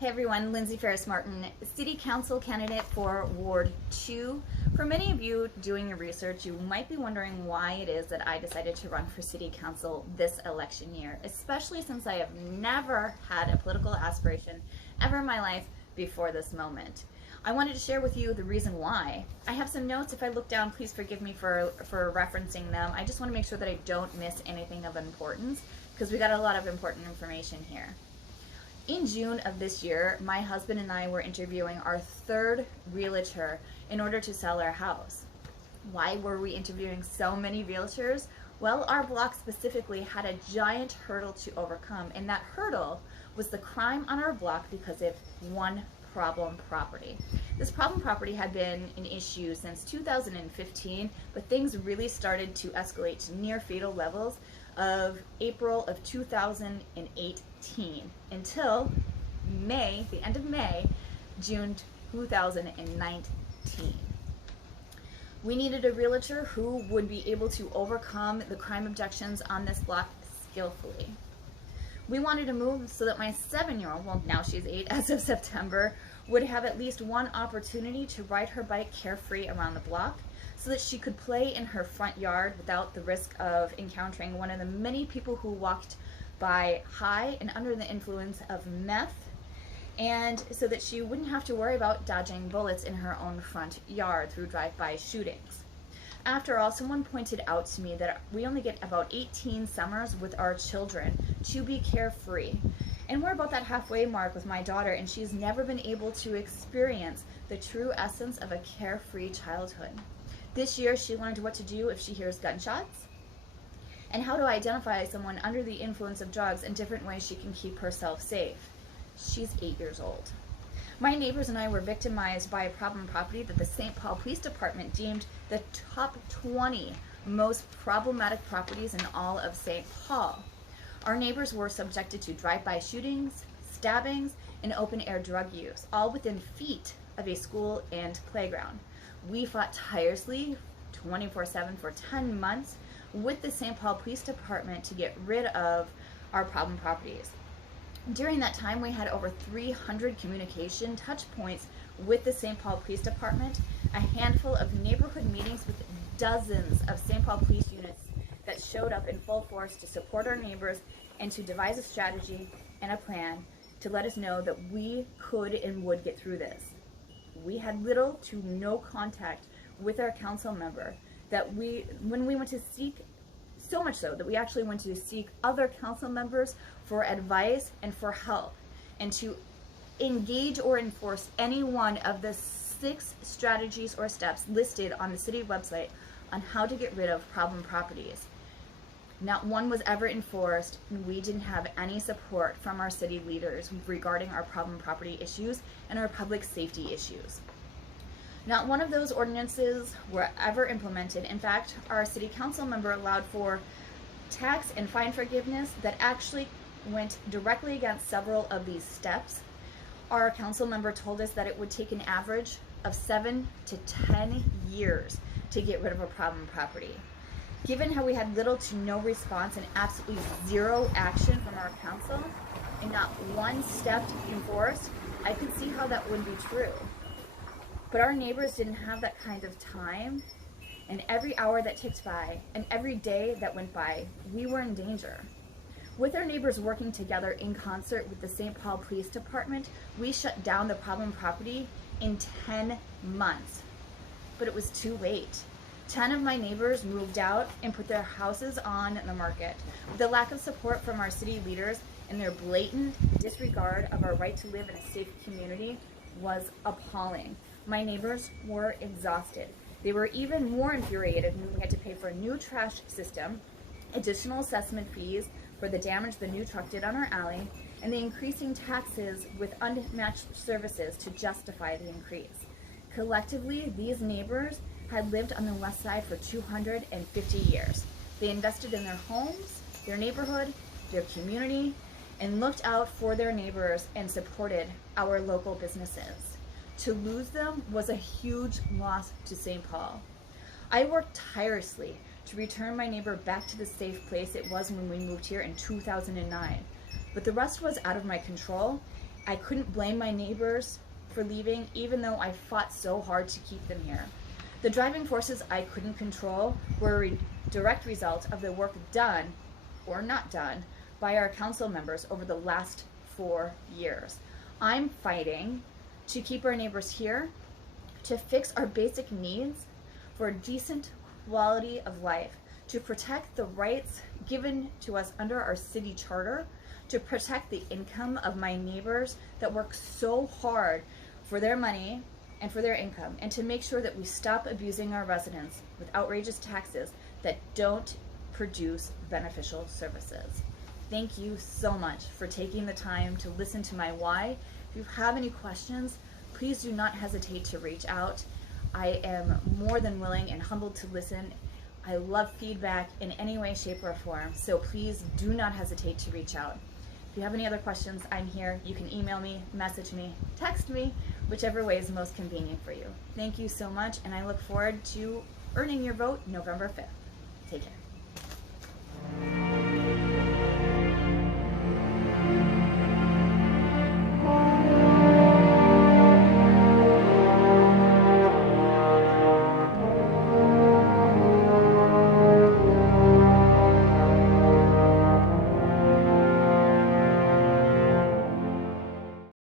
Hey everyone, Lindsay Ferris Martin, City Council candidate for Ward 2. For many of you doing your research, you might be wondering why it is that I decided to run for City Council this election year, especially since I have never had a political aspiration ever in my life before this moment. I wanted to share with you the reason why. I have some notes. If I look down, please forgive me for referencing them. I just want to make sure that I don't miss anything of importance because we got a lot of important information here. In June of this year, my husband and I were interviewing our third realtor in order to sell our house. Why were we interviewing so many realtors? Well, our block specifically had a giant hurdle to overcome, and that hurdle was the crime on our block because of one problem property. This problem property had been an issue since 2015, but things really started to escalate to near fatal levels of April of 2018 until May, the end of May, June 2019. We needed a realtor who would be able to overcome the crime objections on this block skillfully. We wanted to move so that my 7-year-old, well now she's 8 as of September, would have at least one opportunity to ride her bike carefree around the block so that she could play in her front yard without the risk of encountering one of the many people who walked by high and under the influence of meth, and so that she wouldn't have to worry about dodging bullets in her own front yard through drive-by shootings. After all, someone pointed out to me that we only get about 18 summers with our children to be carefree. And we're about that halfway mark with my daughter, and she's never been able to experience the true essence of a carefree childhood. This year, she learned what to do if she hears gunshots, and how to identify someone under the influence of drugs and different ways she can keep herself safe. She's 8 years old. My neighbors and I were victimized by a problem property that the St. Paul Police Department deemed the top 20 most problematic properties in all of St. Paul. Our neighbors were subjected to drive-by shootings, stabbings, and open-air drug use, all within feet of a school and playground. We fought tirelessly 24/7 for 10 months with the St. Paul Police Department to get rid of our problem properties. During that time, we had over 300 communication touch points with the St. Paul Police Department, a handful of neighborhood meetings with dozens of St. Paul police units that showed up in full force to support our neighbors and to devise a strategy and a plan to let us know that we could and would get through this. We had little to no contact with our council member when we went to seek, so much so that we actually went to seek other council members for advice and for help, and to engage or enforce any one of the 6 strategies or steps listed on the city website on how to get rid of problem properties. Not one was ever enforced, and we didn't have any support from our city leaders regarding our problem property issues and our public safety issues. Not one of those ordinances were ever implemented. In fact, our city council member allowed for tax and fine forgiveness that actually went directly against several of these steps. Our council member told us that it would take an average of 7 to 10 years to get rid of a problem property. Given how we had little to no response and absolutely zero action from our council, and not one step enforced, I could see how that would be true. But our neighbors didn't have that kind of time, and every hour that ticked by and every day that went by, we were in danger. With our neighbors working together in concert with the St. Paul Police Department, we shut down the problem property in 10 months. But it was too late. 10 of my neighbors moved out and put their houses on the market. The lack of support from our city leaders and their blatant disregard of our right to live in a safe community was appalling. My neighbors were exhausted. They were even more infuriated when we had to pay for a new trash system, additional assessment fees for the damage the new truck did on our alley, and the increasing taxes with unmatched services to justify the increase. Collectively, these neighbors had lived on the west side for 250 years. They invested in their homes, their neighborhood, their community, and looked out for their neighbors and supported our local businesses. To lose them was a huge loss to St. Paul. I worked tirelessly to return my neighbor back to the safe place it was when we moved here in 2009. But the rest was out of my control, I couldn't blame my neighbors for leaving, even though I fought so hard to keep them here. The driving forces I couldn't control were a direct result of the work done, or not done, by our council members over the last 4 years. I'm fighting to keep our neighbors here, to fix our basic needs for a decent quality of life, to protect the rights given to us under our city charter, to protect the income of my neighbors that work so hard for their money and for their income, and to make sure that we stop abusing our residents with outrageous taxes that don't produce beneficial services. Thank you so much for taking the time to listen to my why. If you have any questions, please do not hesitate to reach out. I am more than willing and humbled to listen. I love feedback in any way, shape, or form, so please do not hesitate to reach out. If you have any other questions, I'm here. You can email me, message me, text me, whichever way is most convenient for you. Thank you so much, and I look forward to earning your vote November 5th. Take care.